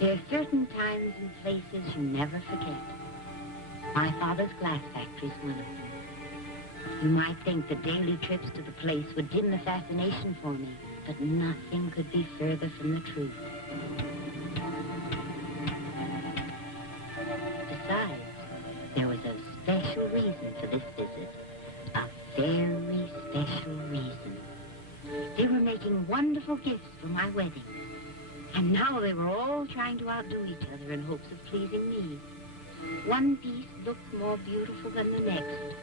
There are certain times and places you never forget. My father's glass factory's one of them. You might think that daily trips to the place would dim the fascination for me, but nothing could be further from the truth. Besides, there was a special reason for this visit. A very special reason. They were making wonderful gifts for my wedding. And now they were all trying to outdo each other in hopes of pleasing me. One piece looked more beautiful than the next.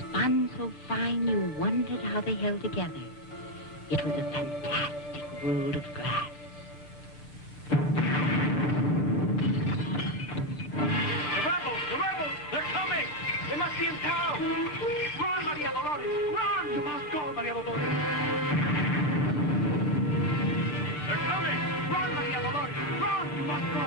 Spun so fine you wondered how they held together. It was a fantastic world of glass. The rebels! They're coming! They must be in town! Run, Maria Dolores! Run! You must go, Maria Dolores! They're coming! Run, Maria Dolores! Run! You must go!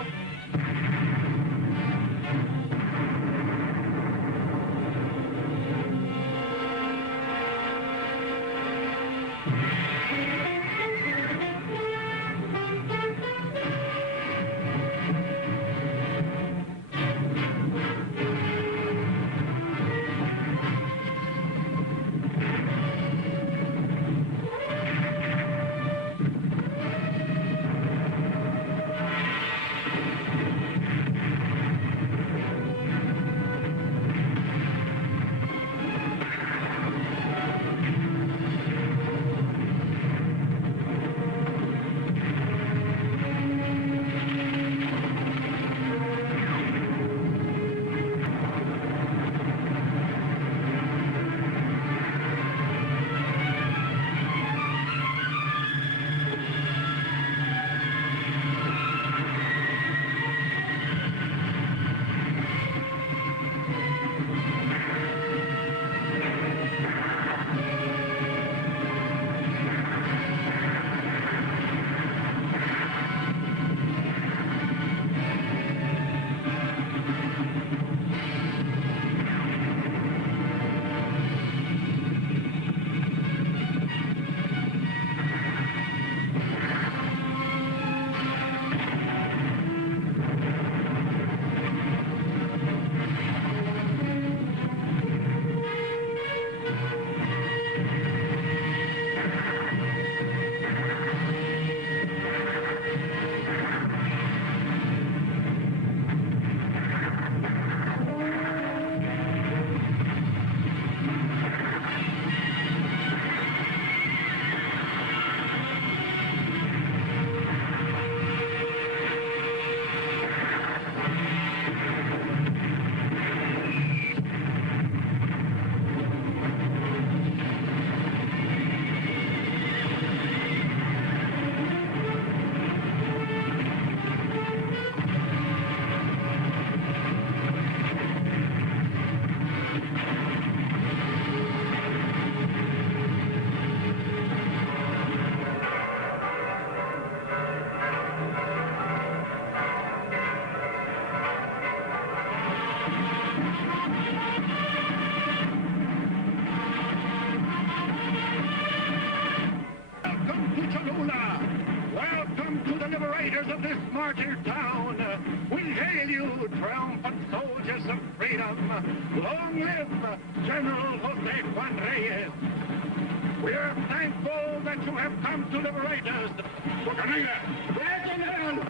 Lula. Welcome to the liberators of this martyr town. We hail you, triumphant soldiers of freedom. Long live General Jose Juan Reyes. We are thankful that you have come to liberate us. Bocanegra! Yes, General!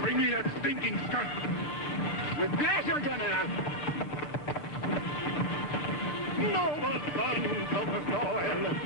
Bring me that stinking skunk. With pleasure, General. Noble sons of the soil.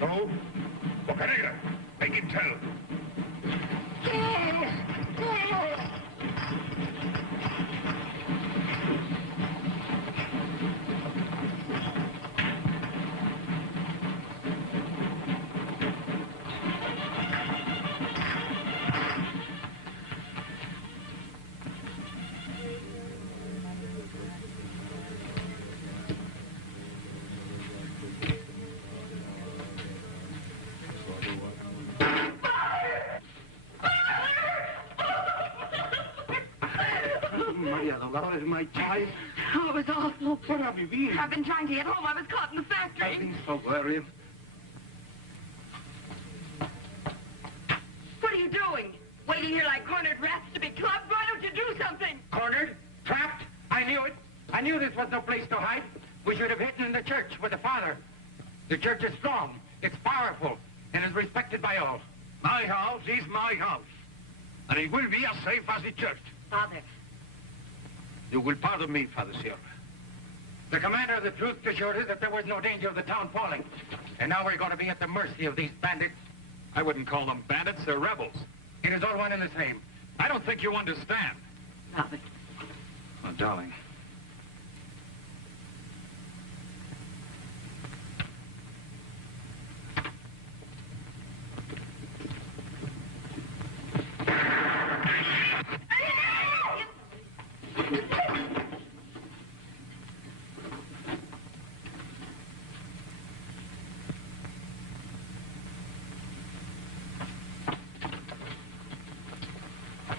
No? Bocanegra, make him tell. My child. Oh, it was awful. Where have you been? I've been trying to get home. I was caught in the factory. I've been so worried. What are you doing? Waiting here like cornered rats to be clubbed? Why don't you do something? Cornered? Trapped? I knew it. I knew this was no place to hide. We should have hidden in the church with the Father. The church is strong. It's powerful. And is respected by all. My house is my house. And it will be as safe as the church. Father. You will pardon me, Father Sierra. The commander of the troops assured us that there was no danger of the town falling. And now we're going to be at the mercy of these bandits. I wouldn't call them bandits, they're rebels. It is all one and the same. I don't think you understand. Father. Oh, darling.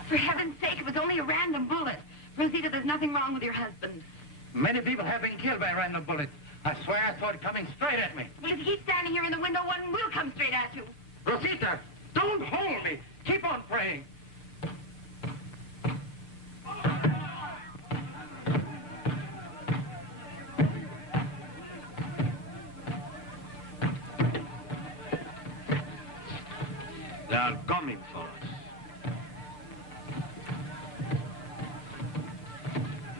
For heaven's sake, it was only a random bullet. Rosita, there's nothing wrong with your husband. Many people have been killed by random bullets. I swear I saw it coming straight at me. Well, if you keep standing here in the window, one will come straight at you. Rosita, don't hold me. Keep on praying. They are coming for us.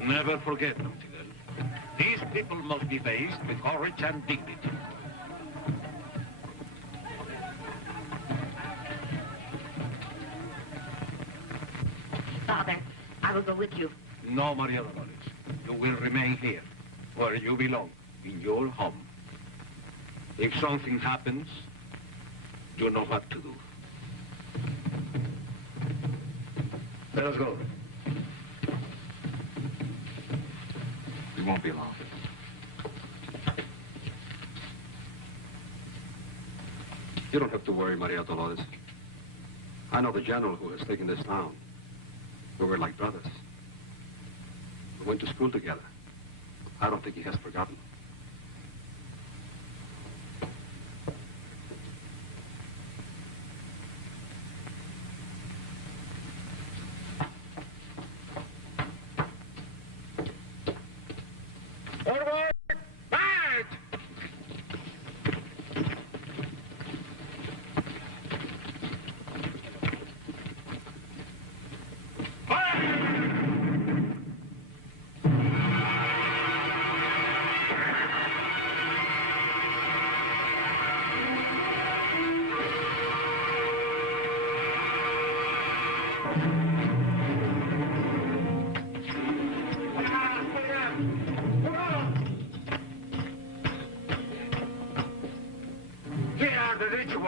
Never forget, Naughty. These people must be faced with courage and dignity. Father, I will go with you. No, Maria Dolores. You will remain here, where you belong, in your home. If something happens, you know what to do. Let us go. We won't be long. You don't have to worry, Maria Dolores. I know the general who has taken this town. We were like brothers. We went to school together. I don't think he has forgotten.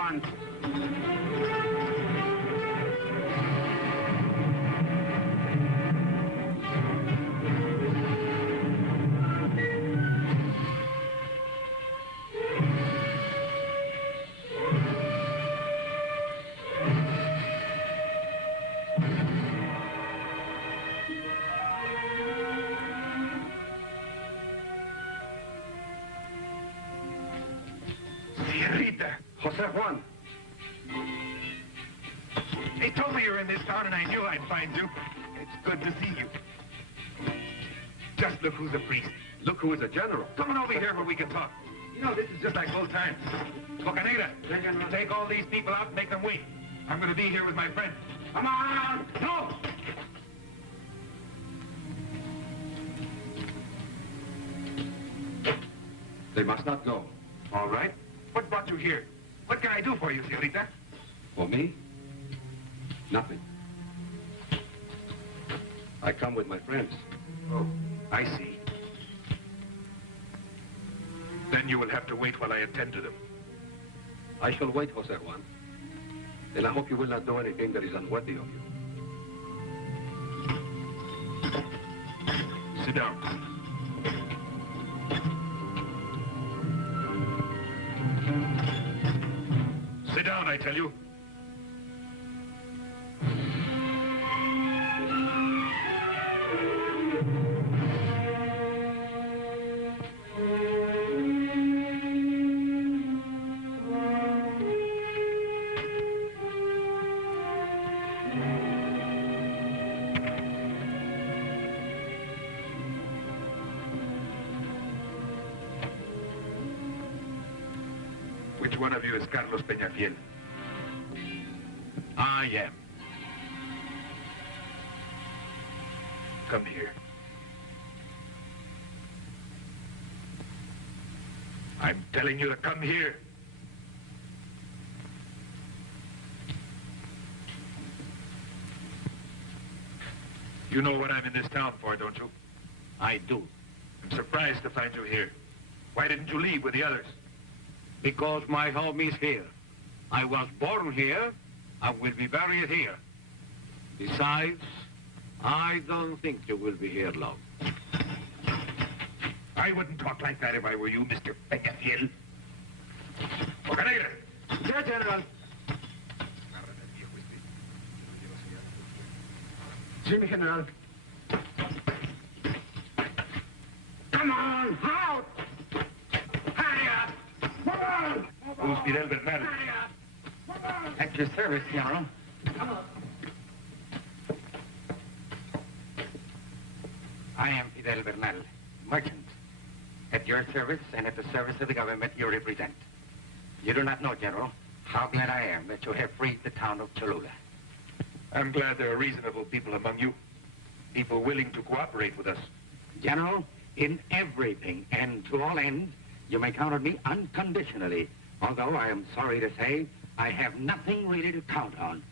want. Jose Juan. They told me you're in this town, and I knew I'd find you. It's good to see you. Just look who's a priest. Look who is a general. Come on over here where we can talk. You know, this is just like old times. Bocanera, take all these people out and make them wait. I'm going to be here with my friend. Come on! No! They must not go. All right. What brought you here? What can I do for you, señorita? For me? Nothing. I come with my friends. Oh, I see. Then you will have to wait while I attend to them. I shall wait, Jose Juan. And I hope you will not do anything that is unworthy of you. Sit down. Sit down, I tell you. Which one of you is Carlos Peñafiel? I am. Come here. I'm telling you to come here. You know what I'm in this town for, don't you? I do. I'm surprised to find you here. Why didn't you leave with the others? Because my home is here. I was born here. I will be buried here. Besides, I don't think you will be here long. I wouldn't talk like that if I were you, Mr. Peñafiel. Bocanera! Yes, General. Sí, mi general. Come on, out! Hurry up! Who's Fidel Bernal? At your service, General. I am Fidel Bernal, merchant. At your service and at the service of the government you represent. You do not know, General, how glad I am that you have freed the town of Cholula. I'm glad there are reasonable people among you. People willing to cooperate with us. General, in everything and to all ends, you may count on me unconditionally. Although I am sorry to say, I have nothing really to count on.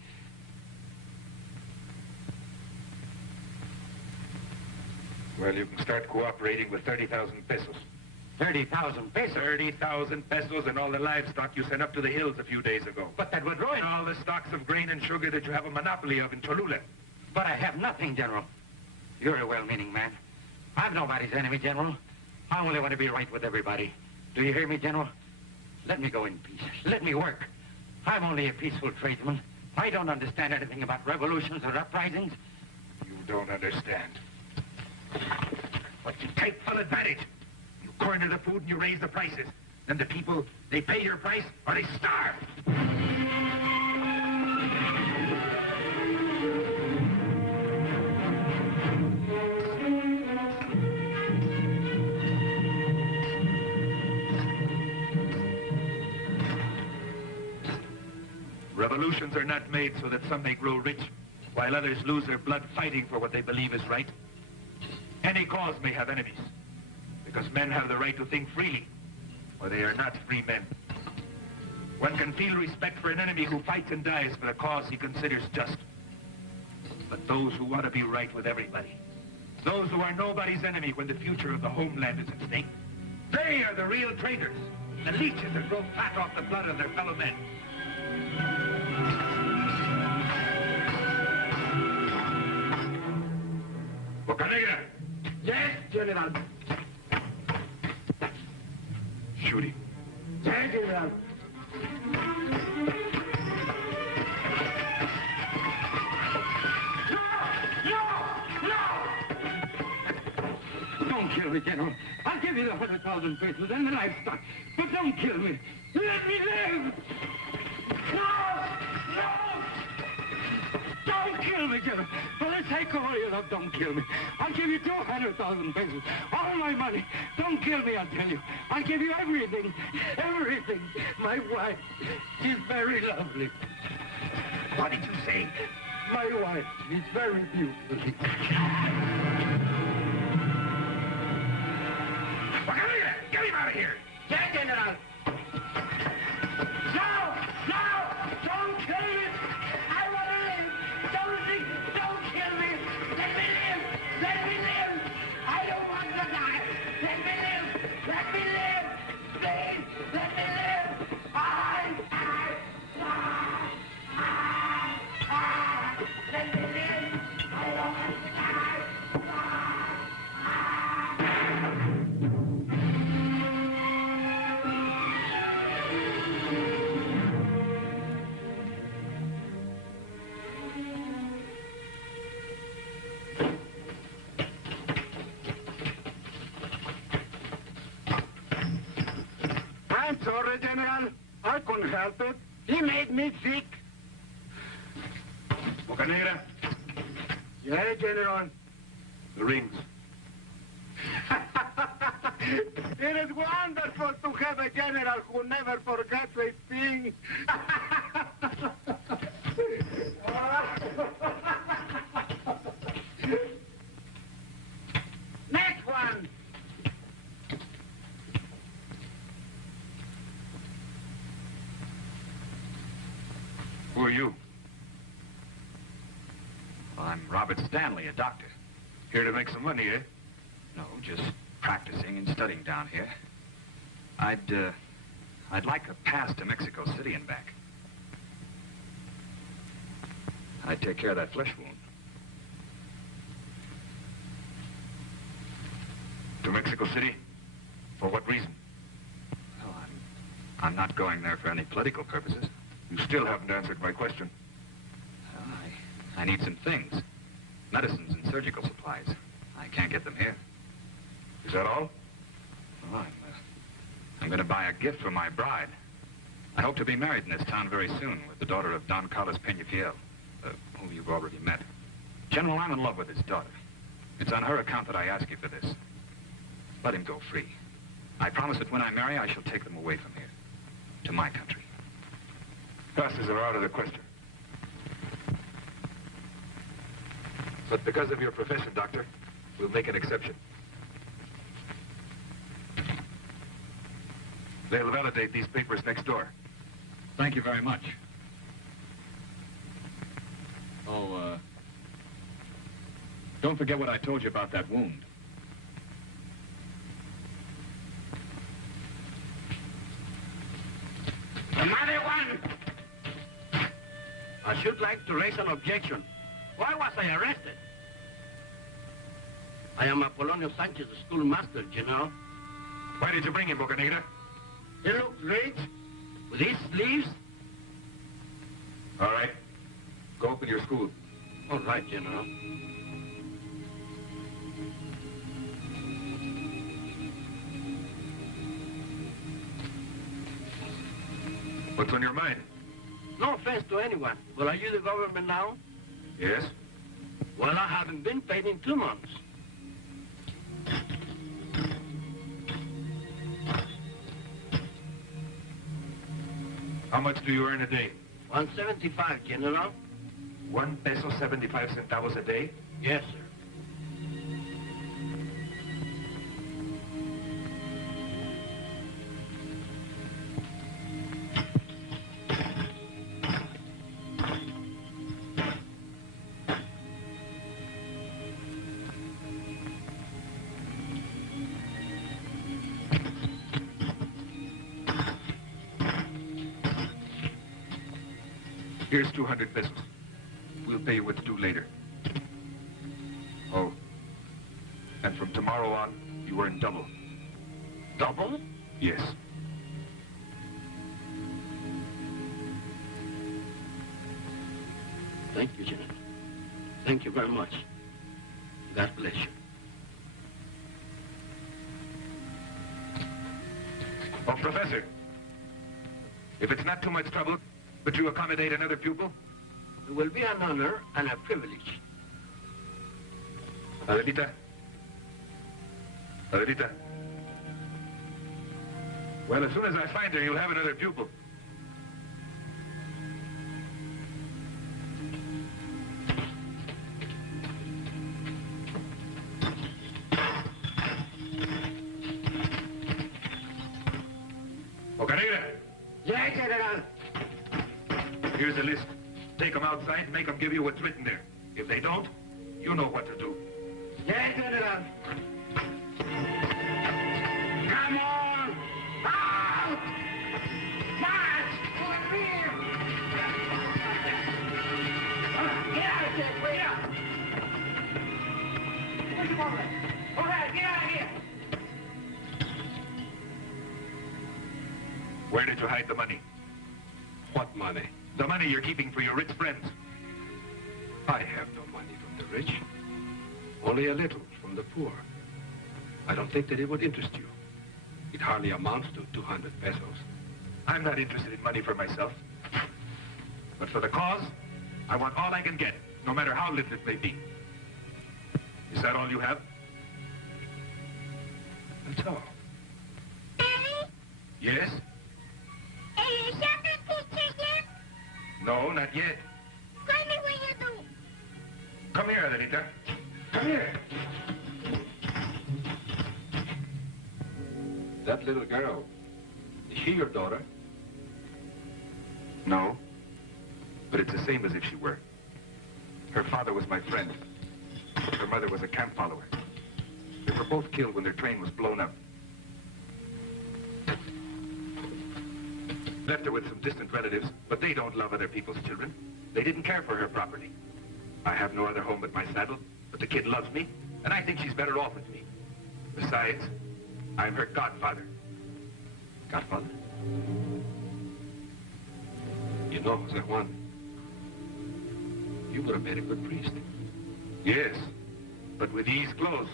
Well, you can start cooperating with 30,000 pesos. 30,000 pesos? 30,000 pesos and all the livestock you sent up to the hills a few days ago. But that would ruin... And all the stocks of grain and sugar that you have a monopoly of in Cholula. But I have nothing, General. You're a well-meaning man. I'm nobody's enemy, General. I only want to be right with everybody. Do you hear me, General? Let me go in peace. Let me work. I'm only a peaceful tradesman. I don't understand anything about revolutions or uprisings. You don't understand. But you take full advantage. You corner the food and you raise the prices. Then the people, they pay your price or they starve. Revolutions are not made so that some may grow rich, while others lose their blood fighting for what they believe is right. Any cause may have enemies, because men have the right to think freely, or they are not free men. One can feel respect for an enemy who fights and dies for a cause he considers just. But those who want to be right with everybody, those who are nobody's enemy when the future of the homeland is at stake, they are the real traitors, the leeches that grow fat off the blood of their fellow men. General. Shoot him. Yes, General. Don't kill me, General. I'll give you the 100,000 pesos and the livestock. But don't kill me. Let me live. No! No! Don't kill me, General. For the sake of all you love, don't kill me. I'll give you 200,000 pesos. All my money. Don't kill me, I'll tell you. I'll give you everything. Everything. My wife. She's very lovely. What did you say? My wife. She's very beautiful. Well, come here. Get him out of here. Yes, General. No! No! Don't kill me! I want to live! Don't kill me! Let me live! Let me live! I don't want to die! Let me live! Let me live! Please! Let me live! Let me live! I don't want to die! I'm sorry, General. I couldn't help it. He made me sick. Boca Negra, Yeah, General. the rings. It is wonderful to have a general who never forgets a thing. Next one. Who are you? Well, I'm Robert Stanley, a doctor. Here to make some money, eh? No, just practicing and studying down here. I'd like a pass to Mexico City and back. I'd take care of that flesh wound. To Mexico City? For what reason? Well, I'm not going there for any political purposes. You still haven't answered my question. Well, I need some things. Medicines and surgical supplies. I can't get them here. Is that all? Well, I'm going to buy a gift for my bride. I hope to be married in this town very soon with the daughter of Don Carlos Peñafiel, whom you've already met. General, I'm in love with his daughter. It's on her account that I ask you for this. Let him go free. I promise that when I marry, I shall take them away from here, to my country. Passes are out of the question. But because of your profession, Doctor, we'll make an exception. They'll validate these papers next door. Thank you very much. Oh, don't forget what I told you about that wound. Another one. I should like to raise an objection. Why was I arrested? I am Apolonio Sanchez, the schoolmaster, General. Why did you bring him, Boca Negra? He looks great. With his sleeves. All right. Go open your school. All right, General. What's on your mind? No offense to anyone, but are you the government now? Yes? Well, I haven't been paid in 2 months. How much do you earn a day? 175, General. 1 peso 75 centavos a day? Yes, sir. Here's 200 pesos. We'll pay you what's due later. Oh, And from tomorrow on, you earn double. Double? Yes. Thank you, General. Thank you very much. God bless you. Oh, Professor, if it's not too much trouble, would you accommodate another pupil? It will be an honor and a privilege. Adelita? Adelita? Well, as soon as I find her, you'll have another pupil. Yes, General. Here's the list. Take them outside, make them give you what's written there. If they don't, you know what to do. Yes, General. Come on! Out! March! Over here! Get out of here! Wait up! Where's your wallet? All right, get out of here! Where did you hide the money? What money? The money you're keeping for your rich friends. I have no money from the rich. Only a little from the poor. I don't think that it would interest you. It hardly amounts to 200 pesos. I'm not interested in money for myself. But for the cause, I want all I can get, no matter how little it may be. Is that all you have? That's all. Daddy? Yes? Is something teacher yet? No, not yet. Tell me what you do. Come here, Adelita. Come here. That little girl, is she your daughter? No. But it's the same as if she were. Her father was my friend. Her mother was a camp follower. They were both killed when their train was blown up. Left her with some distant relatives, but they don't love other people's children. They didn't care for her property. I have no other home but my saddle, but the kid loves me, and I think she's better off with me. Besides, I'm her godfather. Godfather? You know, Jose Juan, you would have made a good priest. Yes, but with these clothes.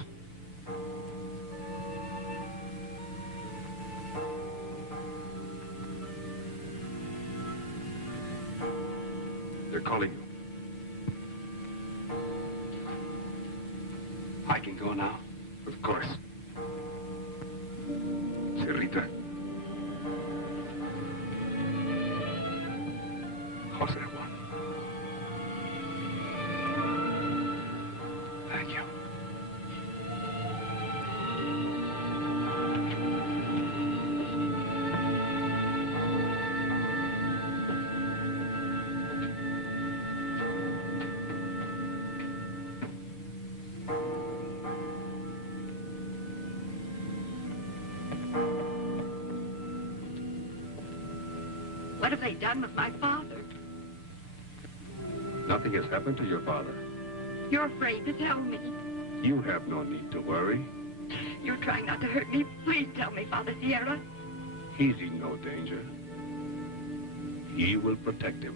They're calling you. I can go now? Of course. Cerrita. Jose Juan. Thank you. What have they done with my father? Nothing has happened to your father. You're afraid to tell me. You have no need to worry. You're trying not to hurt me. Please tell me, Father Sierra. He's in no danger. He will protect him.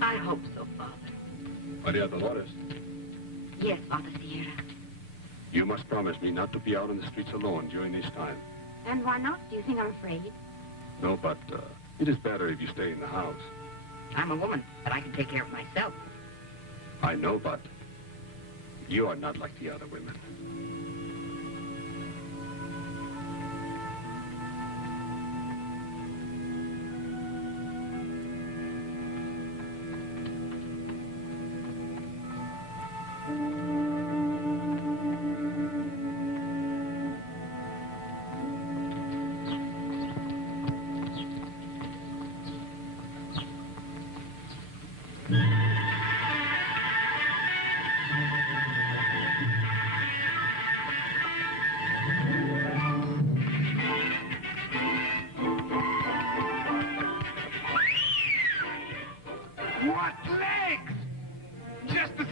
I hope so, Father. Maria Dolores, Yes, Father Sierra. you must promise me not to be out on the streets alone during this time. And why not? Do you think I'm afraid? No, but it is better if you stay in the house. I'm a woman, but I can take care of myself. I know, but you are not like the other women.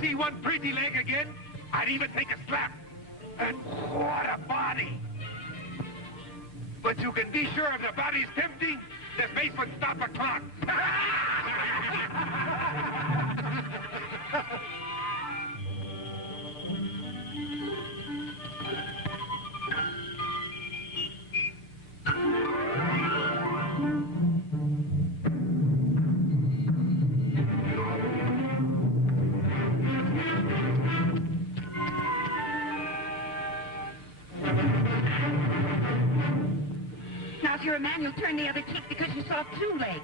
see one pretty leg again, I'd even take a slap. And what a body! But you can be sure if the body's tempting, the face would stop a clock. Now, if you're a man, you'll turn the other cheek because you saw two legs.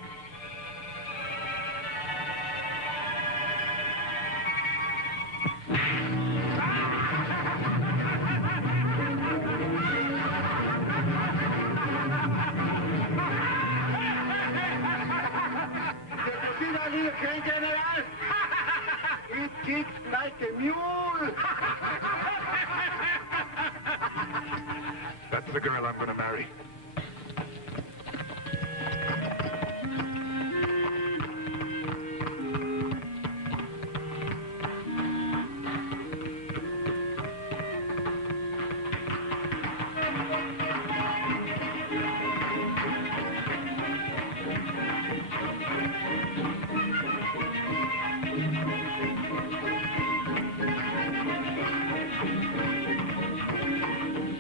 It kicks like a mule. That's the girl I'm going to marry.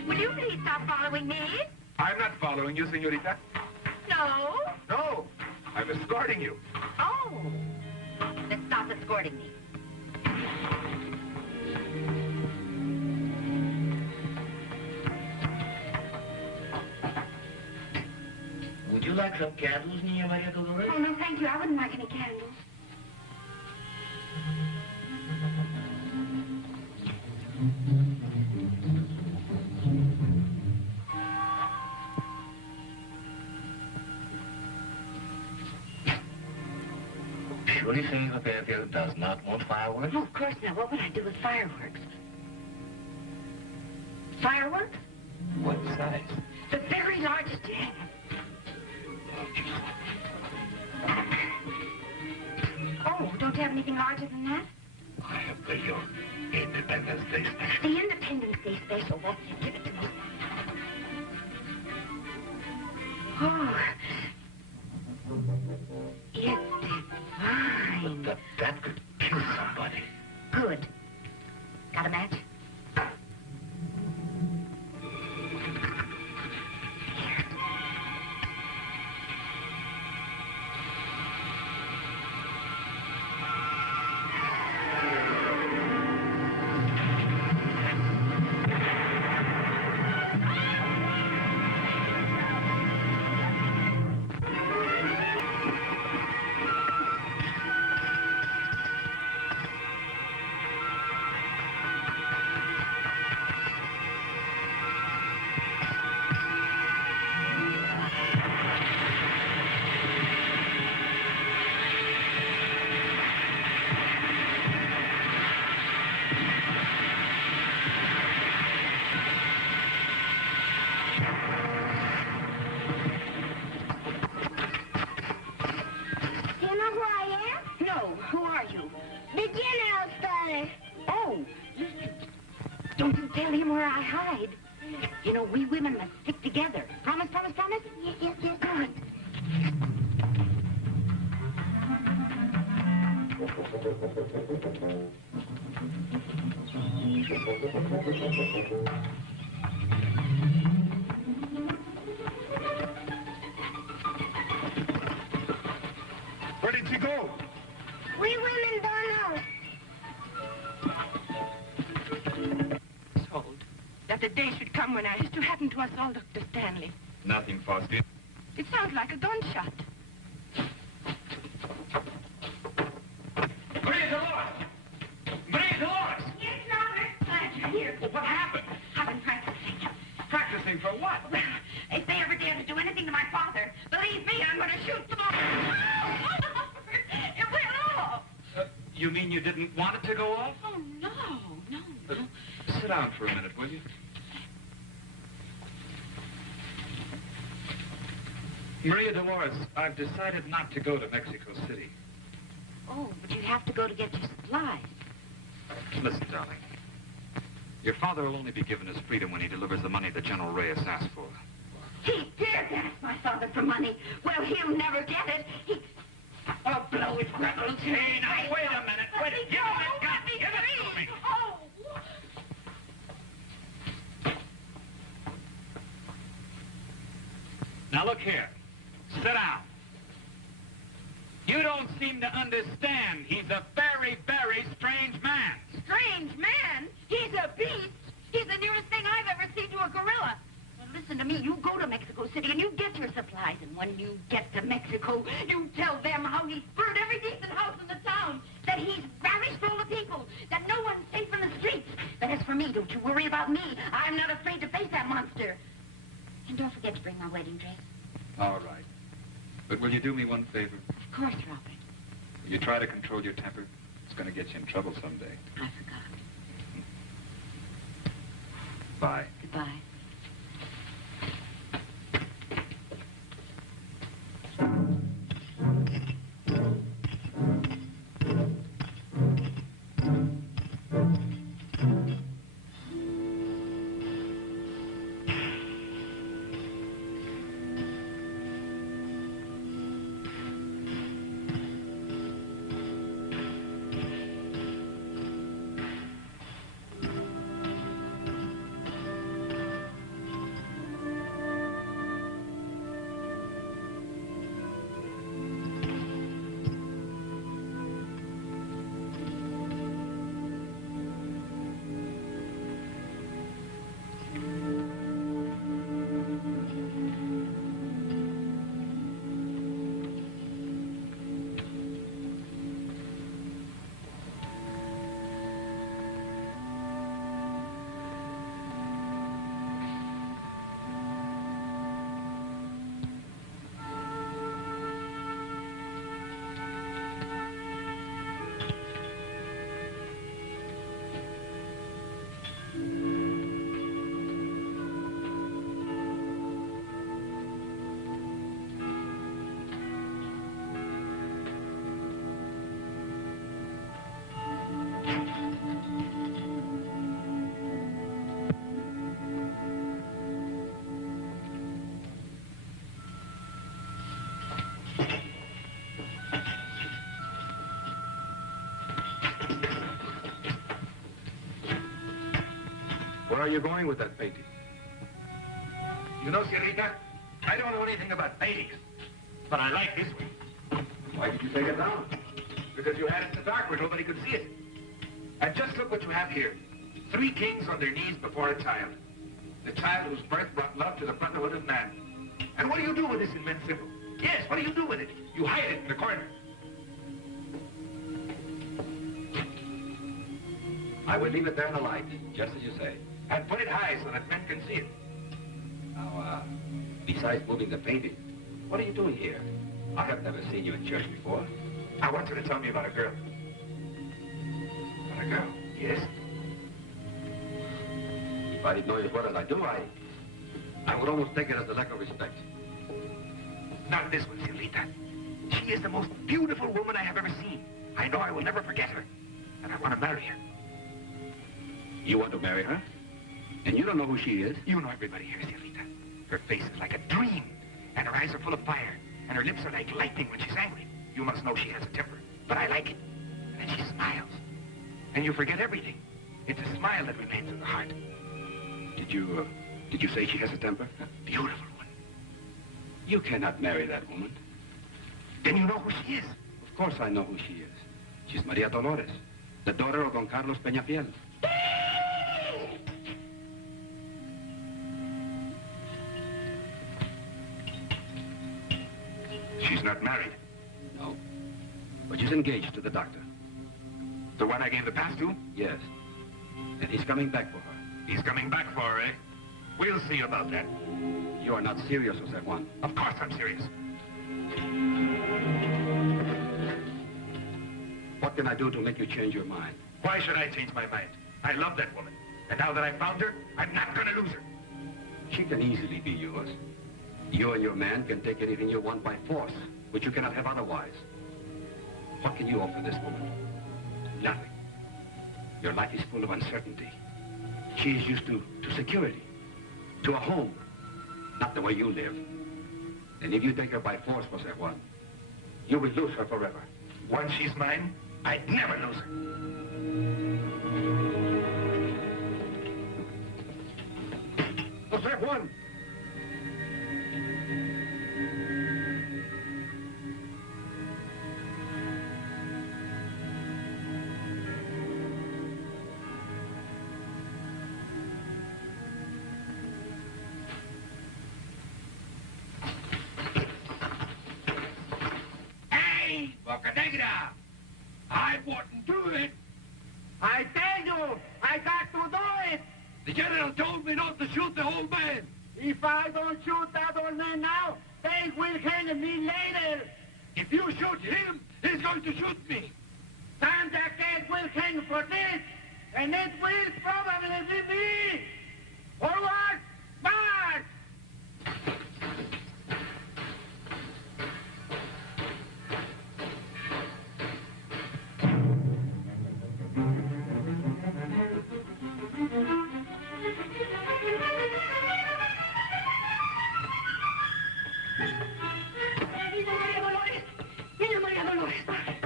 Will you please stop following me? I'm not following you, señorita. No. No, I'm escorting you. Oh. Then stop escorting me. Would you like some candles, Niña Maria Dolores? Oh, no, thank you. I wouldn't like any candles. Surely Senor Pedro does not want fireworks? Oh, of course not. What would I do with fireworks? Fireworks? What size? The very largest you have. Oh, don't you have anything larger than that? I have the young Independence Day special. The Independence Day special. That's it. Give it to me. Oh. It's divine. That could kill somebody. Good. Got a match? Tell him where I hide. You know, we women must stick together. Promise, promise, promise? Yes, yes, yes. Good. Where did she go? We women don't know. Told that the day should come when I used to happen to us all, Dr. Stanley. Nothing, Faustina. It sounds like a gunshot. Maria Dolores! Maria Dolores! Yes, Robert. Glad you're here. Well, what happened? I've been practicing. Practicing for what? Well, if they ever dare to do anything to my father, believe me, I'm going to shoot them all. It went off. You mean you didn't want it to go off? Oh, no. Sit down for a minute, will you? Maria Dolores, I've decided not to go to Mexico City. Oh, but you have to go to get your supplies. Listen, darling. Your father will only be given his freedom when he delivers the money that General Reyes asked for. He dared to ask my father for money. Well, he'll never get it. Oh, blow his gravel. Hey, now, wait a minute. Wait. Give me that gun. Give it to me. Oh. Now, look here. Sit down. You don't seem to understand. He's a very, very strange man. Strange man? He's a beast. He's the nearest thing I've ever seen to a gorilla. Well, listen to me. You go to Mexico City and you get your supplies. And when you get to Mexico, you tell them how he's burned every decent house in the town, that he's ravished all the people, that no one's safe in the streets. But as for me, don't you worry about me. I'm not afraid to face that monster. And don't forget to bring my wedding dress. All right. But will you do me one favor? Of course, Robert. Will you try to control your temper? It's going to get you in trouble someday. I forgot. Bye. Goodbye. Where are you going with that painting? You know, Senorita, I don't know anything about paintings, but I like this one. Why did you take it down? Because you had it in the dark where nobody could see it. And just look what you have here. 3 kings on their knees before a child. The child whose birth brought love to the brotherhood of man. And what do you do with this immense symbol? Yes, what do you do with it? You hide it in the corner. I will leave it there in the light, just as you say. And put it high so that men can see it. Now, besides moving the painting, what are you doing here? I have never seen you in church before. I want you to tell me about a girl. About a girl? Yes. If I didn't know you as well as I do, I would almost take it as a lack of respect. Not this one, Senorita. She is the most beautiful woman I have ever seen. I know I will never forget her. And I want to marry her. You want to marry her? And you don't know who she is? You know everybody here, Senorita. Her face is like a dream, and her eyes are full of fire, and her lips are like lightning when she's angry. You must know she has a temper, but I like it. And she smiles. And you forget everything. It's a smile that remains in the heart. Did you say she has a temper? A beautiful one. You cannot marry that woman. Then you know who she is. Of course I know who she is. She's Maria Dolores, the daughter of Don Carlos Peñafiel. She's not married. No. But she's engaged to the doctor. The one I gave the pass to? Yes. And he's coming back for her. He's coming back for her, eh? We'll see about that. You are not serious, Jose Juan. Of course I'm serious. What can I do to make you change your mind? Why should I change my mind? I love that woman. And now that I found her, I'm not going to lose her. She can easily be yours. You and your man can take anything you want by force, which you cannot have otherwise. What can you offer this woman? Nothing. Your life is full of uncertainty. She is used to security, to a home, not the way you live. And if you take her by force, Jose Juan, you will lose her forever. Once she's mine, I'd never lose her. Jose Juan! Boca Negra! I wouldn't do it! I tell you, I got to do it! The general told me not to shoot the old man! If I don't shoot that old man now, they will hang me later! If you shoot him, he's going to shoot me! Sam Jacket will hang for this, and it will probably be me! Forward, march!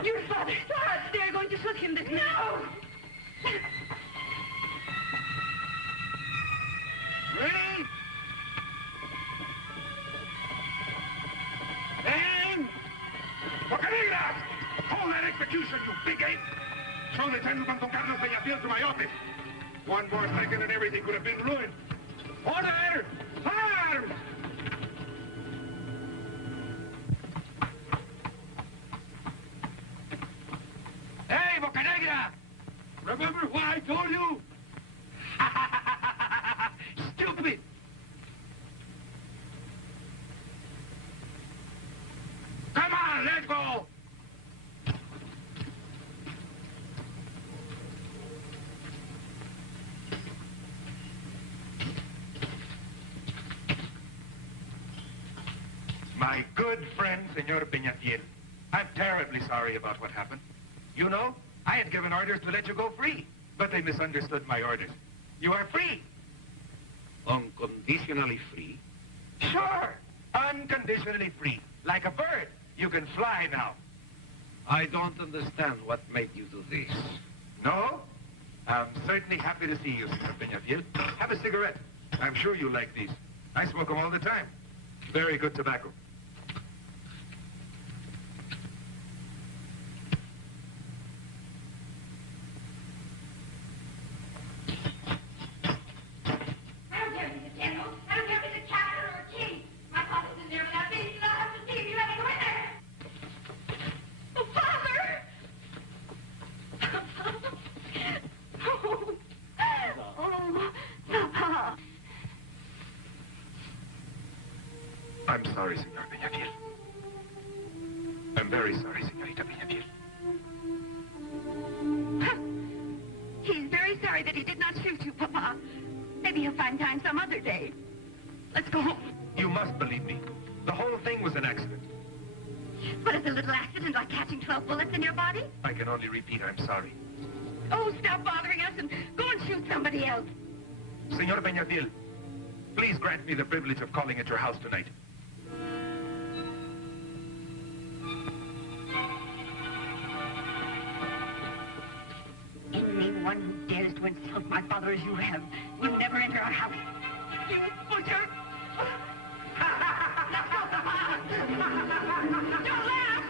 Your father thought they're going to shoot him. No! Ready? And... Boca Negra! Hold that execution, you big ape! Show Lieutenant Don Carlos Peñafiel to my office. One more second and everything could have been ruined. Order! Arms! Hey, Boca Negra! Remember what I told you? Stupid! Come on, let's go! My good friend, Senor Peñafiel, I'm terribly sorry about what happened. You know, I had given orders to let you go free, but they misunderstood my orders. You are free. Unconditionally free? Sure, unconditionally free. Like a bird. You can fly now. I don't understand what made you do this. No? I'm certainly happy to see you, Senor Peñafiel. Have a cigarette. I'm sure you like these. I smoke them all the time. Very good tobacco. I'm sorry, Senor Peñafiel. I'm very sorry, Senorita Peñafiel. He's very sorry that he did not shoot you, Papa. Maybe he'll find time some other day. Let's go home. You must believe me. The whole thing was an accident. What is a little accident like catching 12 bullets in your body? I can only repeat, I'm sorry. Oh, stop bothering us and go and shoot somebody else. Senor Peñafiel, please grant me the privilege of calling at your house tonight. Anyone who dares to insult my father as you have will never enter our house. You butcher! Don't laugh!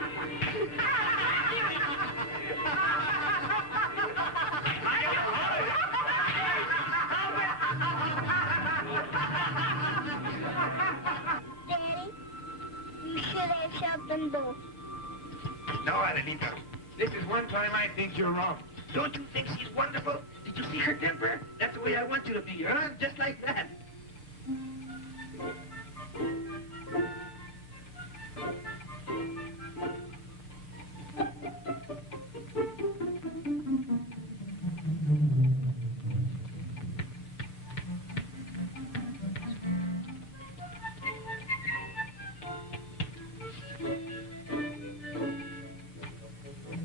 Daddy, you should have shot them both. No, Adelita. This is one time I think you're wrong. Don't you think she's wonderful? Did you see her temper? That's the way I want you to be, huh? Just like that.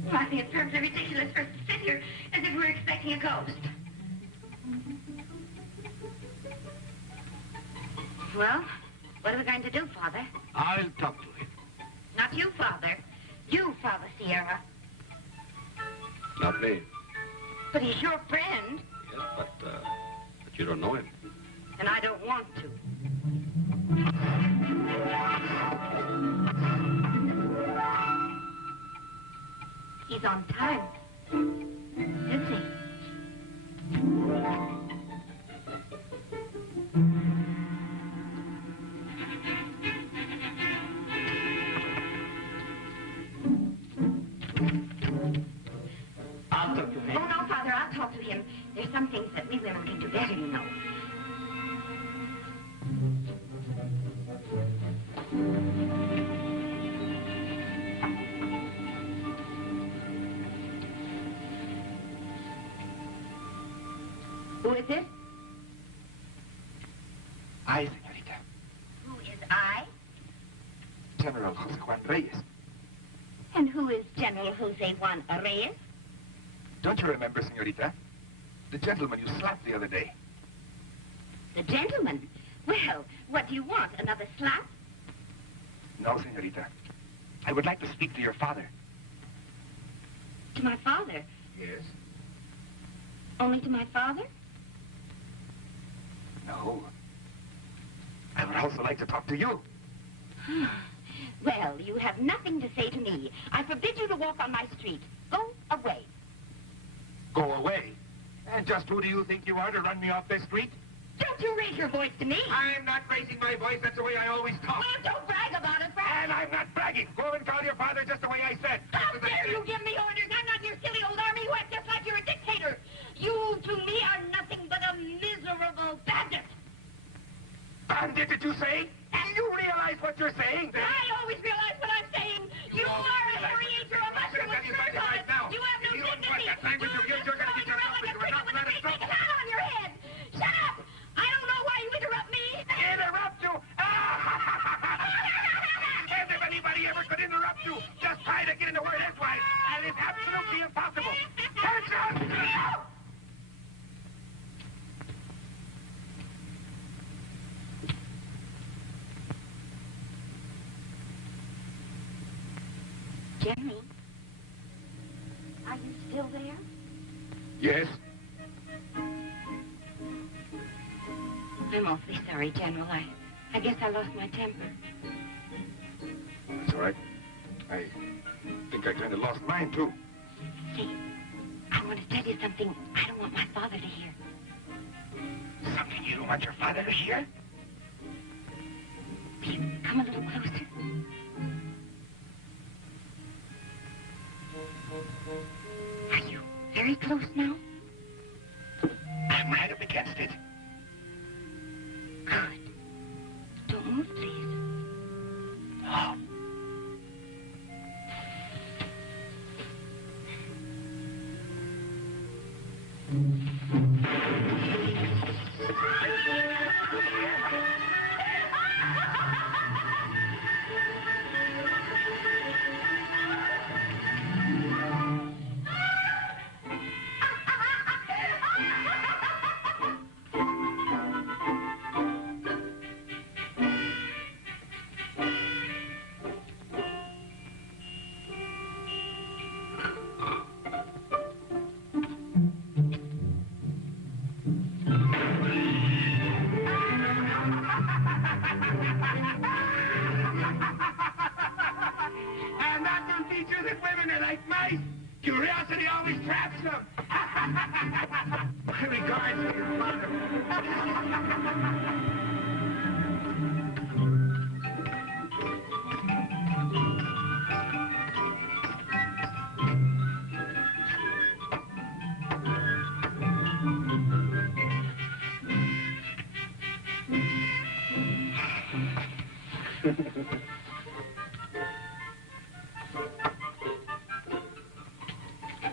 Martha, it serves a ridiculous for us to sit here as if we were expecting expecting a ghost. Well, what are we going to do, Father? I'll talk to him. Not you, Father. You, Father Sierra. Not me. But he's your friend. Yes, but you don't know him. And I don't want to. He's on time. Isn't he? I'll talk to him. Oh, no, Father, I'll talk to him. There's some things that we women can do better, you know. Who is it? I, señorita. Who is I? General Jose Juan Reyes. And who is General Jose Juan Reyes? Don't you remember, señorita? The gentleman you slapped the other day. The gentleman? Well, what do you want? Another slap? No, señorita. I would like to speak to your father. To my father? Yes? Only to my father? No. I would also like to talk to you. Well, you have nothing to say to me. I forbid you to walk on my street. Go away. Go away? And just who do you think you are to run me off this street? Don't you raise your voice to me. I'm not raising my voice. That's the way I always talk. Oh, don't brag about it, Frank. And I'm not bragging. Go and call your father just the way I said. How dare you give me orders? I'm not your silly old army who acts just like you're a dictator. You, to me, are nothing but a miserable bandit. Bandit, did you say? Do you realize what you're saying? I always realize what I'm saying. You are a creator, a mushroom with skirt on it. You have no dignity. You're just throwing around like a cricket with a big hat on your head. Shut up! I don't know why you interrupt me. Interrupt you? As if anybody ever could interrupt you. Just try to get in the word edgewise. And it's absolutely impossible. Attention! General, are you still there? Yes? I'm awfully sorry, General. I guess I lost my temper. That's all right. I think I kind of lost mine, too. See, I want to tell you something I don't want my father to hear. Something you don't want your father to hear? Will you come a little closer? Are you very close now? I'm right up against it. Good. Don't move, please. No.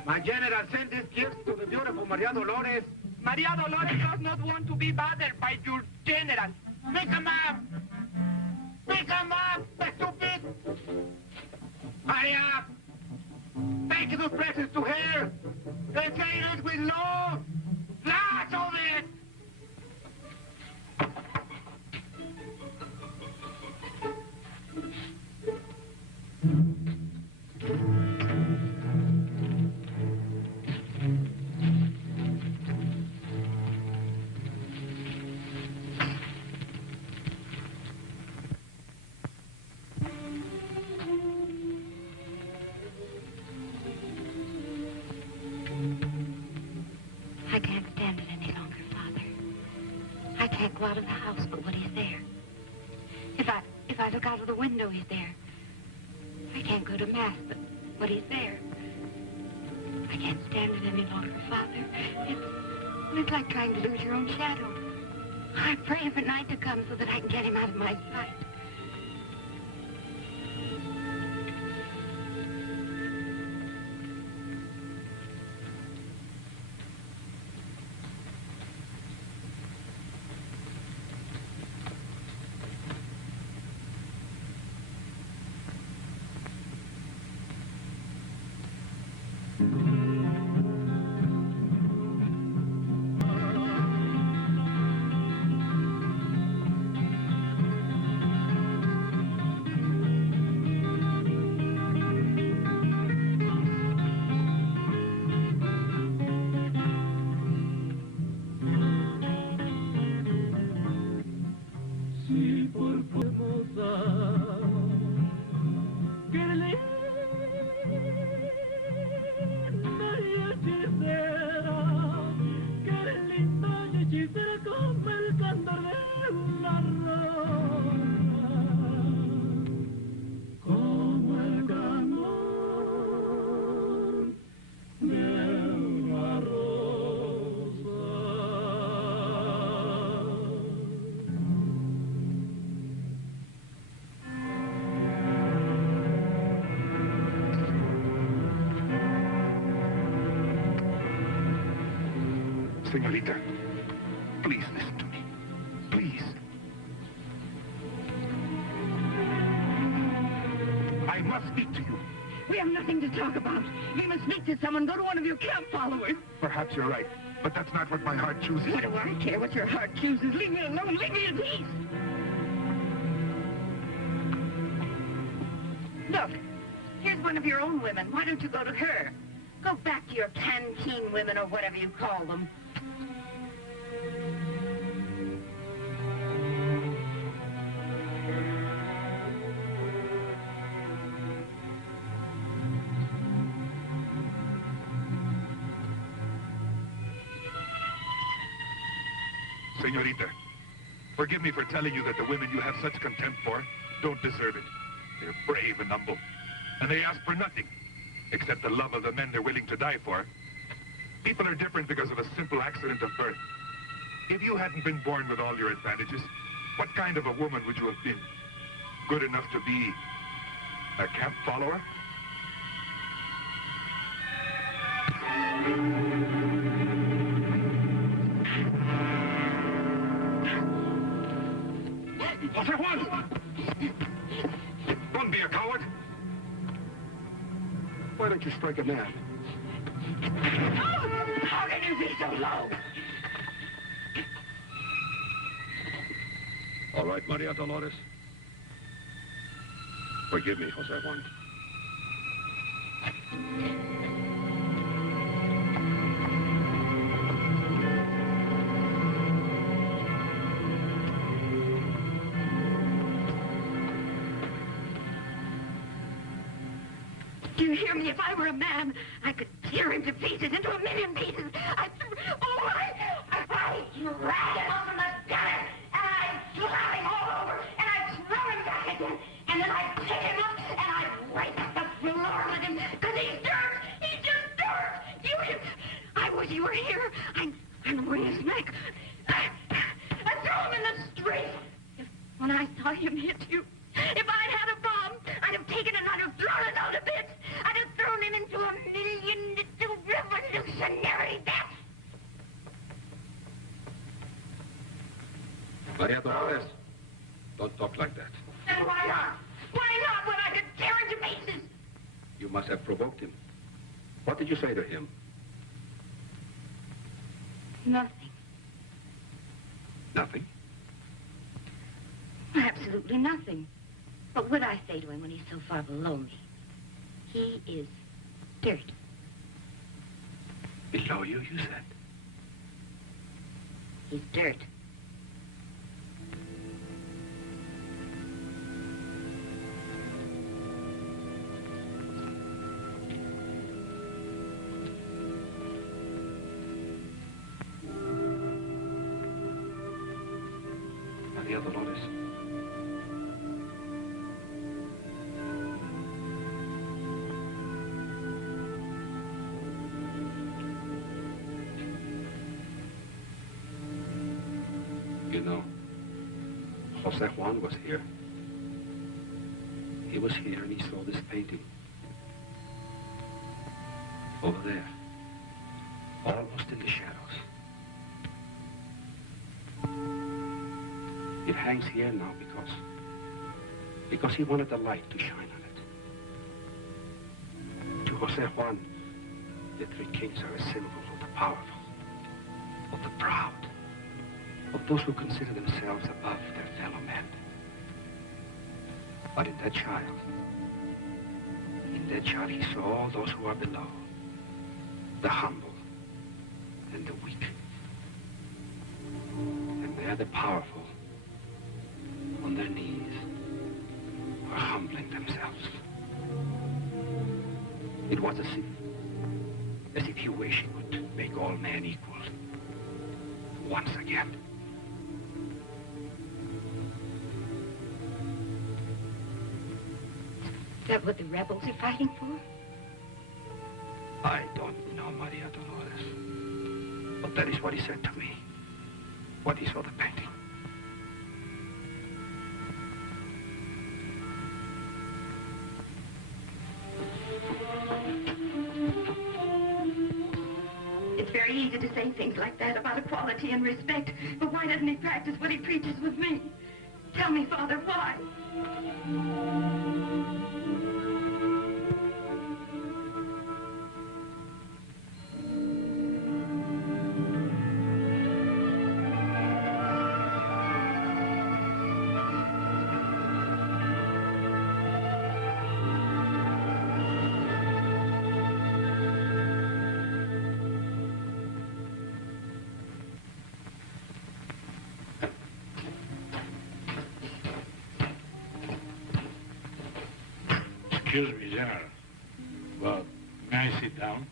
My general sent his gifts to the beautiful Maria Dolores. Maria Dolores does not want to be bothered by your general. Pick him up! Pick him up, stupid! Hurry up! Taking those presents to her. They're saying it with love. Lots of it. I can't stand it any longer, Father. I can't go out of the house but when he's there. If I look out of the window, he's there. I can't go to Mass but he's there. I can't stand it any longer, Father. It's like trying to lose your own shadow. I pray for night to come so that I can get him out of my sight. Señorita, please listen to me. Please. I must speak to you. We have nothing to talk about. You must speak to someone. Go to one of your camp followers. Perhaps you're right, but that's not what my heart chooses. What do I care what your heart chooses? Leave me alone. Leave me in peace. Look, here's one of your own women. Why don't you go to her? Go back to your canteen women or whatever you call them. Señorita, forgive me for telling you that the women you have such contempt for don't deserve it. They're brave and humble, and they ask for nothing except the love of the men they're willing to die for. People are different because of a simple accident of birth. If you hadn't been born with all your advantages, what kind of a woman would you have been? Good enough to be a camp follower? Jose Juan! Don't be a coward. Why don't you strike a man? How can you be so low? All right, Maria Dolores. Forgive me, Jose Juan. Do you hear me? If I were a man, I could tear him to pieces, into a million pieces. I drag him over the gutter, and I slap him all over, and I throw him back again, and then I pick him up, and I wipe up the floor with him, because he's dirt! He's just dirt! I wish you were here. I'd wring his neck. I'd throw him in the street. When I saw him hit you, if I'd had a bomb, I'd have taken it and I'd have thrown it all to bits. I'd have thrown him into a million little revolutionary deaths. Maria Dolores, don't talk like that. And why not? Why not when I could tear him to pieces? You must have provoked him. What did you say to him? Nothing. Nothing? Absolutely nothing. What would I say to him when he's so far below me? He is dirt. Below you, you said? He's dirt. Maria Dolores. You know, Jose Juan was here. He was here and he saw this painting. Over there. Almost in the shadows. It hangs here now because he wanted the light to shine on it. To Jose Juan, the three kings are a symbol of the powerful, of the proud, of those who consider themselves above their fellow men. But in that child, he saw all those who are below, the humble and the weak. And they're the powerful, on their knees, are humbling themselves. It was as if he wished he would make all men equal once again. Is that what the rebels are fighting for? I don't know, Maria Dolores. But that is what he said to me when he saw the painting. It's very easy to say things like that about equality and respect, but why doesn't he practice what he preaches with me? Tell me, Father, why? Excuse me, General, but may I sit down?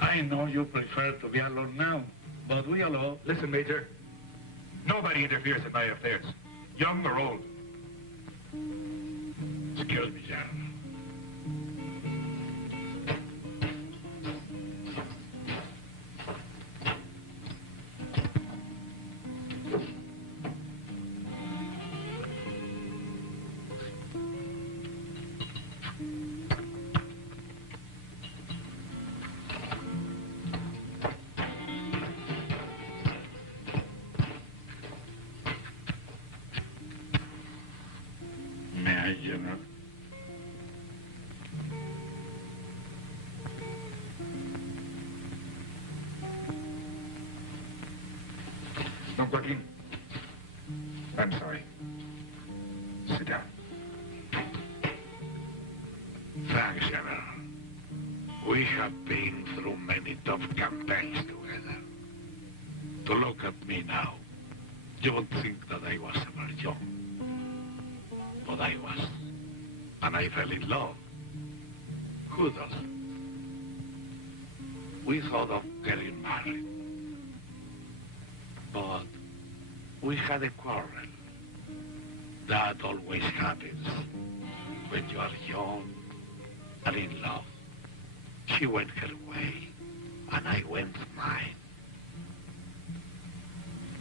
I know you prefer to be alone now, but we alone... Listen, Major. Nobody interferes in my affairs, young or old. Excuse me, General. General. Not working? I'm sorry. Sit down. Thanks, General. We have been through many tough campaigns together. To look at me now, you would think that I was ever young. But I was. And I fell in love. Who doesn't? We thought of getting married. But we had a quarrel. That always happens when you are young and in love. She went her way, and I went mine.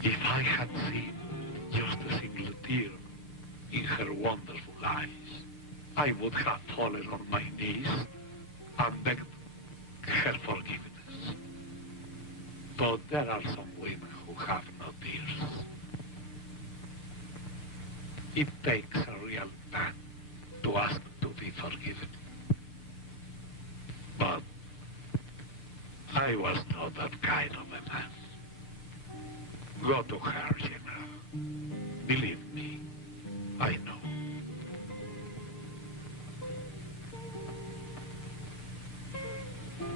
If I had seen just a single tear in her wonderful eyes, I would have fallen on my knees and begged her forgiveness. But there are some women who have no tears. It takes a real man to ask to be forgiven. forgiven. But I was not that kind of a man. Go to her, General. Believe me, I know.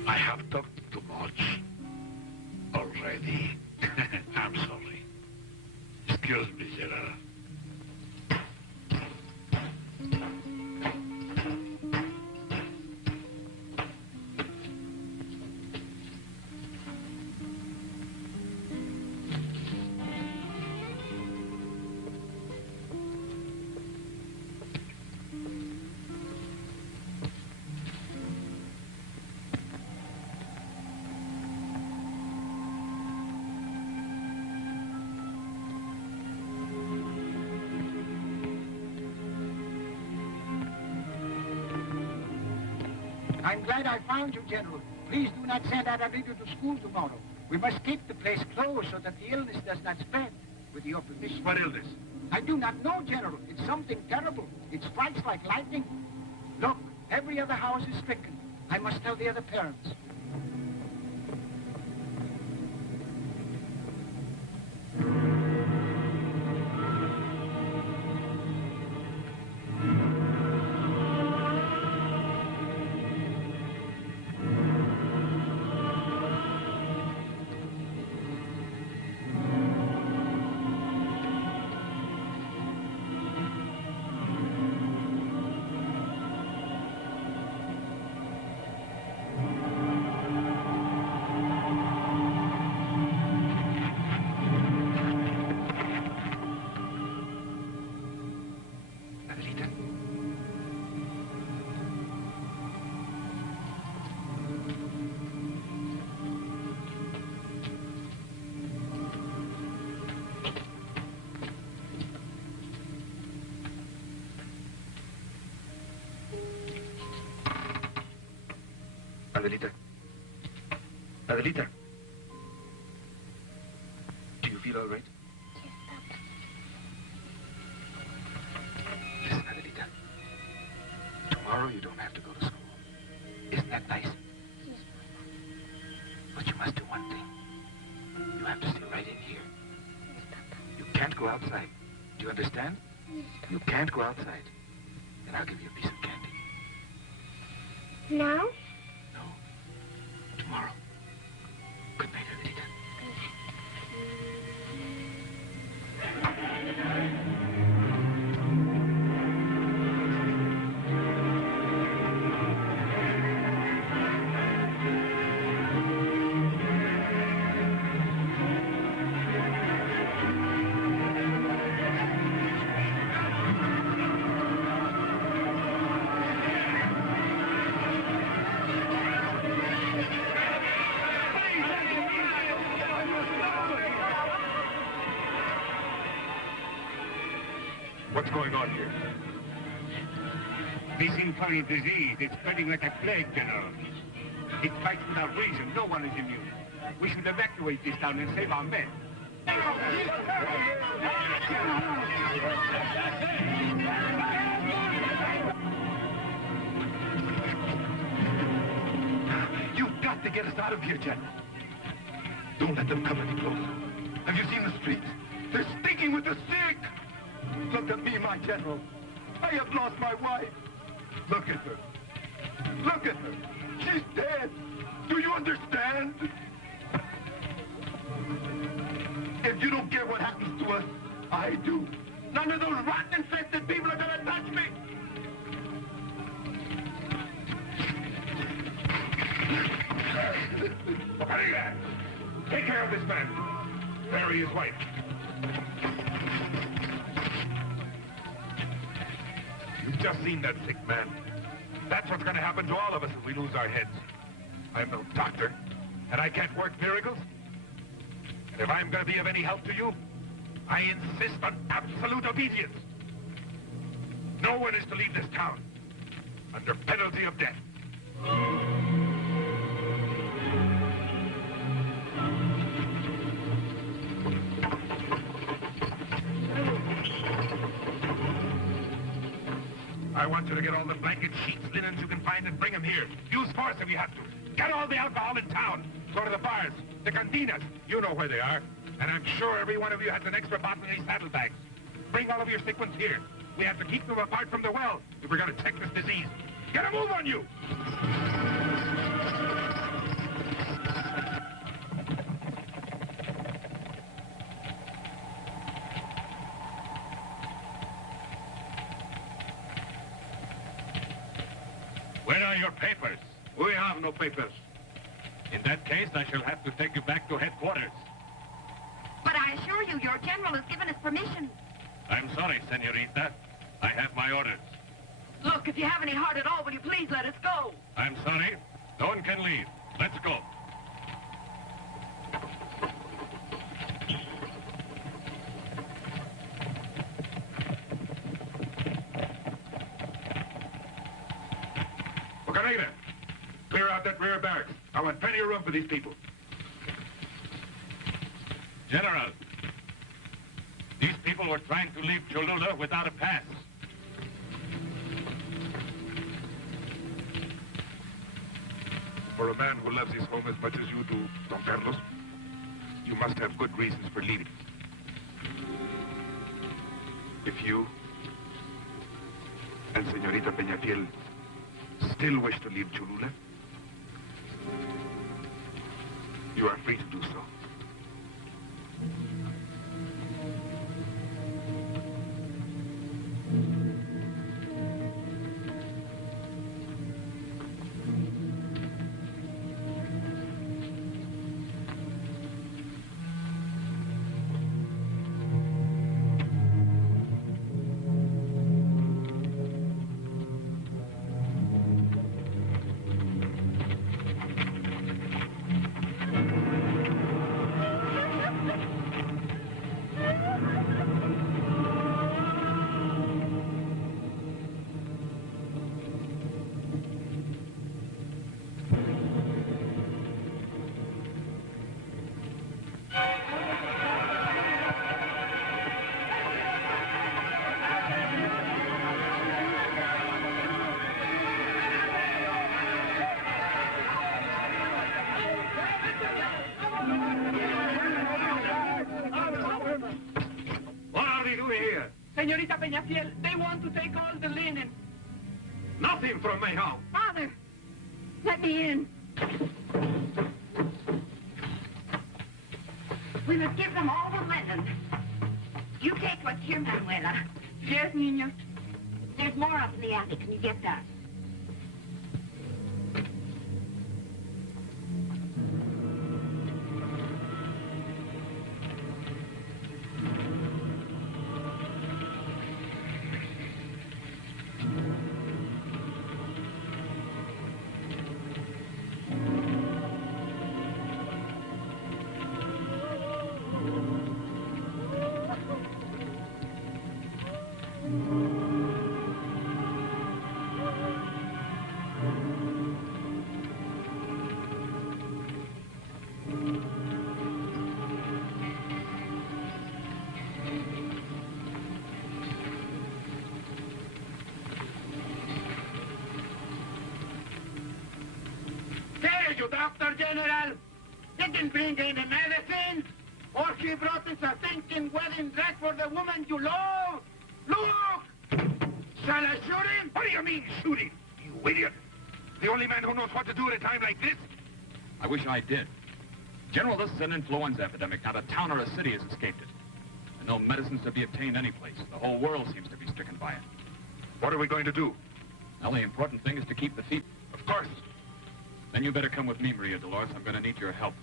I have talked too much already. I'm sorry. Excuse me, General. I'm glad I found you, General. Please do not send out Emilio to school tomorrow. We must keep the place closed so that the illness does not spread. With your permission. What illness? I do not know, General. It's something terrible. It strikes like lightning. Look, every other house is stricken. I must tell the other parents. Adelita. Adelita. Do you feel all right? Yes, Papa. Listen, Adelita. Tomorrow you don't have to go to school. Isn't that nice? Yes, Papa. But you must do one thing. You have to stay right in here. Yes, Papa. You can't go outside. Do you understand? Yes, Papa. You can't go outside. And I'll give you a piece of candy. Now? No. Tomorrow. Good night, Adelita. What's going on here? This infernal disease is spreading like a plague, General. It fights without reason. No one is immune. We should evacuate this town and save our men. You've got to get us out of here, General. Don't let them come any closer. Have you seen the streets? They're stinking with the sick. Look at me, my general. I have lost my wife. Look at her. Look at her. She's dead. Do you understand? If you don't care what happens to us, I do. None of those rotten, infested people are gonna touch me. Maria, take care of this man. Bury his wife. You've just seen that sick man. That's what's going to happen to all of us if we lose our heads. I'm no doctor, and I can't work miracles. And if I'm going to be of any help to you, I insist on absolute obedience. No one is to leave this town under penalty of death. I want you to get all the blankets, sheets, linens you can find and bring them here. Use force if you have to. Get all the alcohol in town. Go to the bars, the cantinas. You know where they are. And I'm sure every one of you has an extra bottle in his saddlebags. Bring all of your sick ones here. We have to keep them apart from the well if we're going to check this disease. Get a move on you! Where are your papers? We have no papers. In that case, I shall have to take you back to headquarters. But I assure you, your general has given us permission. I'm sorry, senorita. I have my orders. Look, if you have any heart at all, will you please let us go? I'm sorry. No one can leave. Let's go. Bucanera, clear out that rear barracks. I want plenty of room for these people. General, these people were trying to leave Cholula without a pass. For a man who loves his home as much as you do, Don Carlos, you must have good reasons for leaving. If you and Señorita Peñafiel still wish to leave Cholula, you are free to do so. Señorita Peñafiel, they want to take all the linen. Nothing from my home. Father, let me in. We must give them all the linen. You take what's here, Manuela. Yes, Niño. There's more up in the attic. Can you get that? Doctor General didn't bring any medicine, or he brought us a stinking wedding dress for the woman you love. Look! Shall I shoot him? What do you mean, shoot him, you idiot? The only man who knows what to do at a time like this? I wish I did. General, this is an influenza epidemic. Not a town or a city has escaped it. And no medicines to be obtained anyplace. The whole world seems to be stricken by it. What are we going to do? Now, the important thing is to keep the feet. Of course. Then you better come with me, Maria Dolores. I'm going to need your help.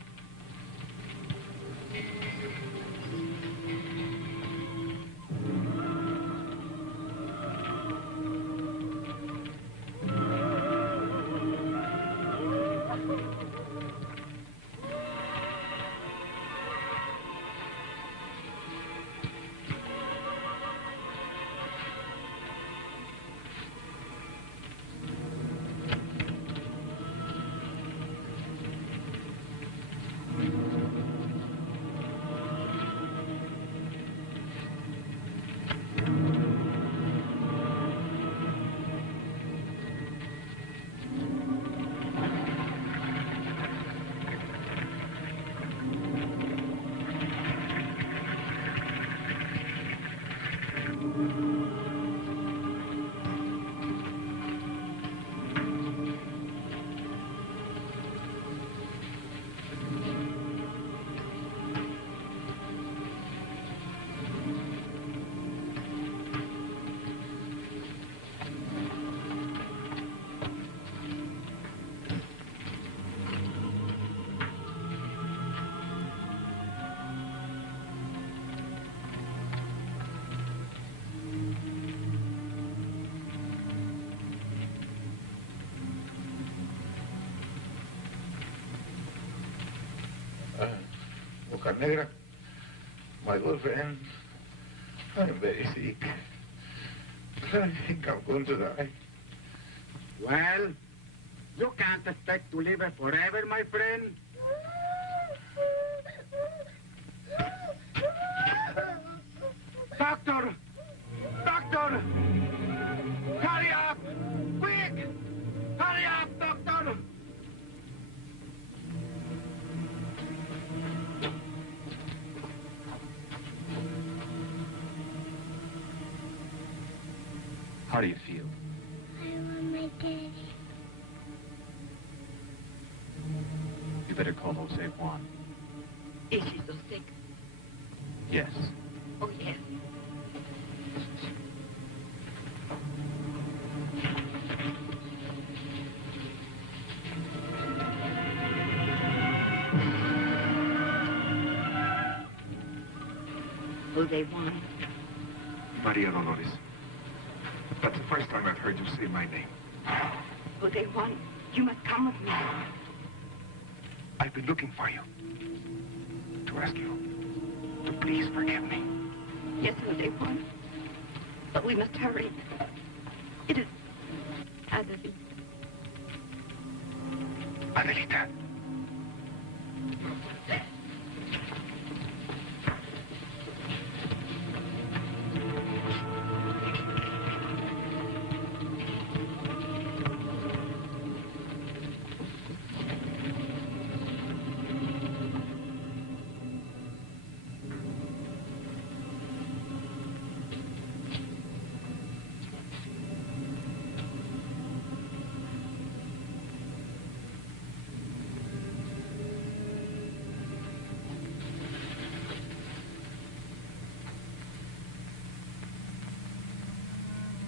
Boca Negra, my good friend, I'm very sick. I think I'm going to die. Well, you can't expect to live forever, my friend. Doctor! Doctor! Hurry up! Quick! Hurry up, doctor! How do you feel? I want my daddy. You better call Jose Juan. Is she so sick? Yes. Oh, yes. Jose Juan. Maria Dolores. That's the first time I've heard you say my name. Jose Juan, you must come with me. I've been looking for you. To ask you to please forgive me. Yes, Jose Juan. But we must hurry. It is Adeline. Adelita.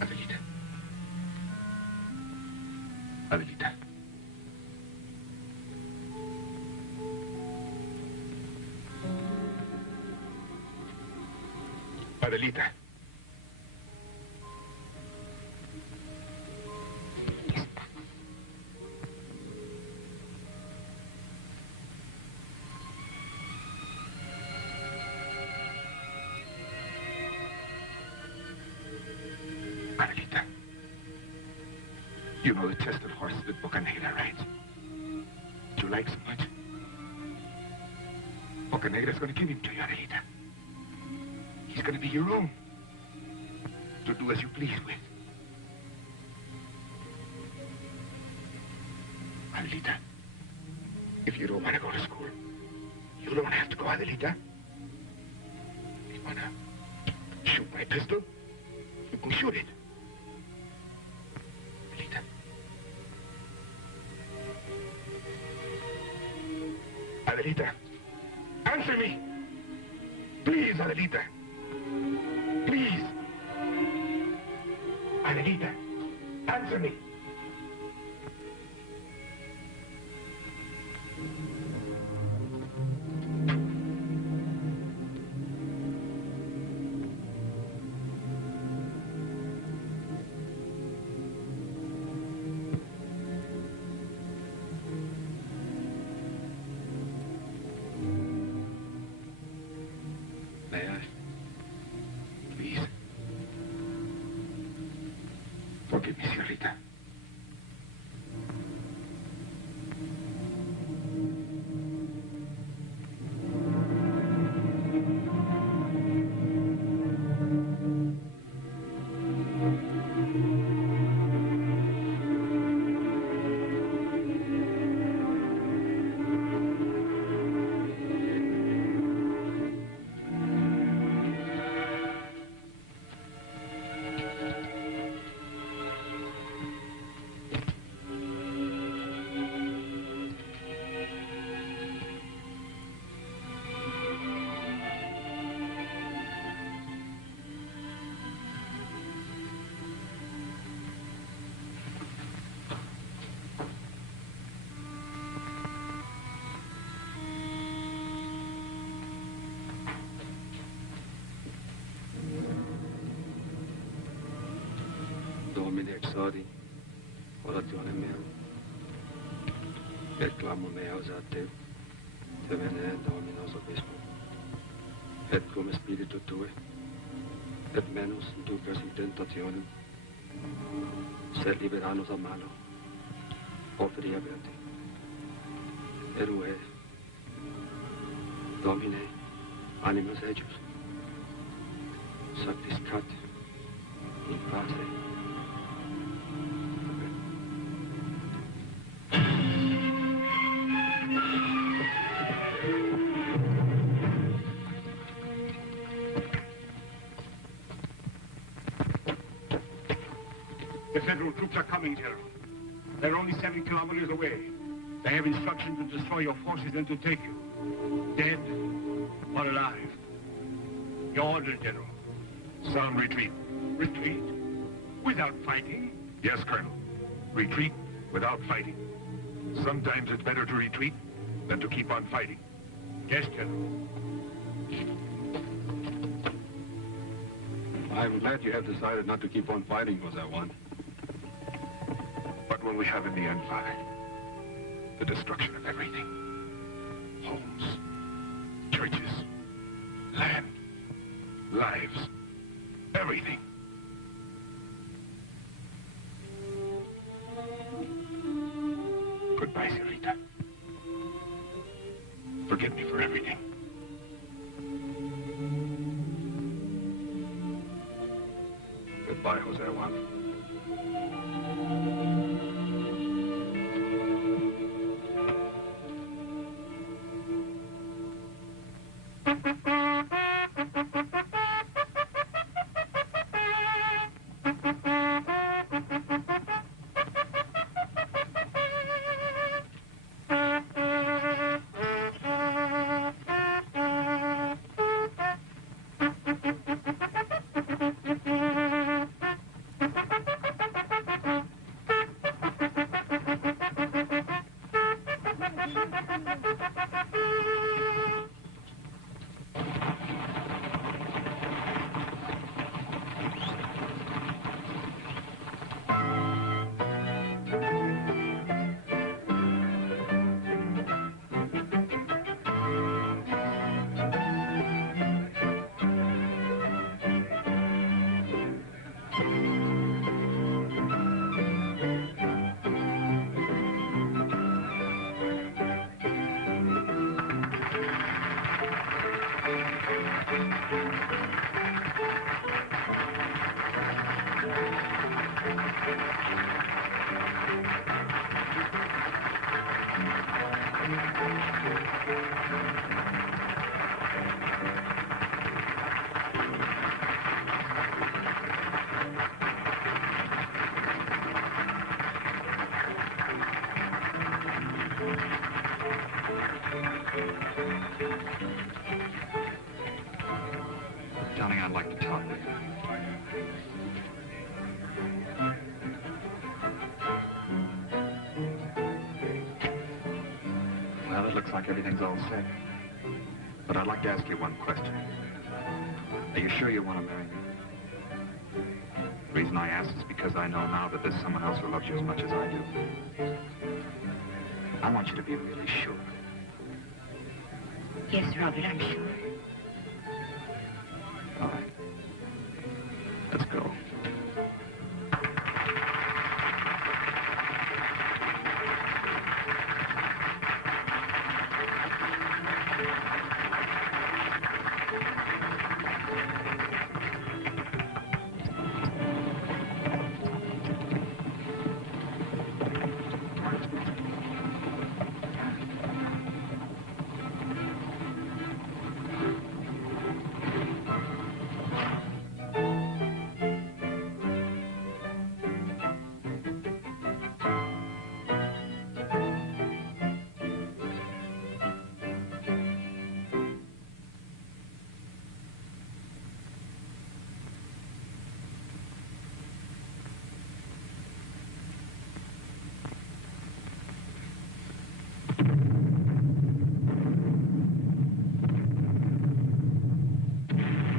Adelita. Adelita. Adelita. Adelita. You know the chest of horses that Bocanegra rides. You like so much. Bocanegra's going to give him to you, Adelita. He's going to be your own. To do as you please with. Adelita, if you don't want to go to school, you don't have to go, Adelita. If you want to shoot my pistol, you can shoot it. Adelita, answer me. Please, Adelita. Please. Adelita, answer me. Forgive me, señorita. Domine exaudi, oratione mea, et clamor meaus a te, te vene Dominus obispo. Et cum spiritu tui, et menus inducas in tentationem, sed liberanos a malo, oferi averti. Erue, Domine, animas ejus, satiscat in pace. The federal troops are coming, General. They're only 7 kilometers away. They have instructions to destroy your forces and to take you. Dead or alive. Your order, General. Sound retreat. Retreat? Without fighting? Yes, Colonel. Retreat without fighting. Sometimes it's better to retreat than to keep on fighting. Yes, General. I'm glad you have decided not to keep on fighting, Jose Juan. What will we have in the end, Father? The destruction of everything. Homes, churches, land, lives, everything. Goodbye, Señorita. Forgive me for everything. Goodbye, Jose Juan. Darling, I'd like to talk with you. Well, it looks like everything's all set. But I'd like to ask you one question. Are you sure you want to marry me? The reason I ask is because I know now that there's someone else who loves you as much as I do. I want you to be really sure. Yes, Robert, I'm sure. All right. Let's go.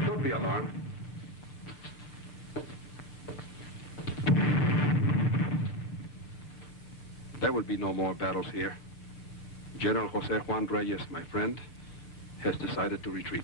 Don't be alarmed. There will be no more battles here. General Jose Juan Reyes, my friend, has decided to retreat.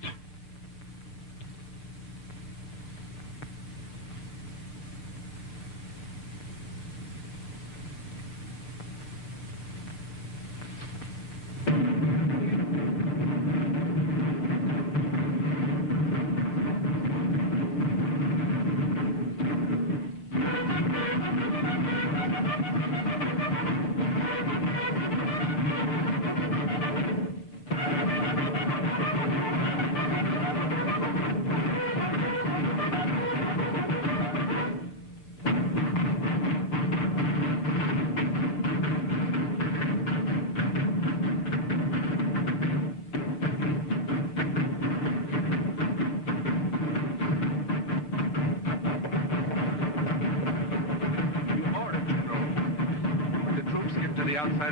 the outside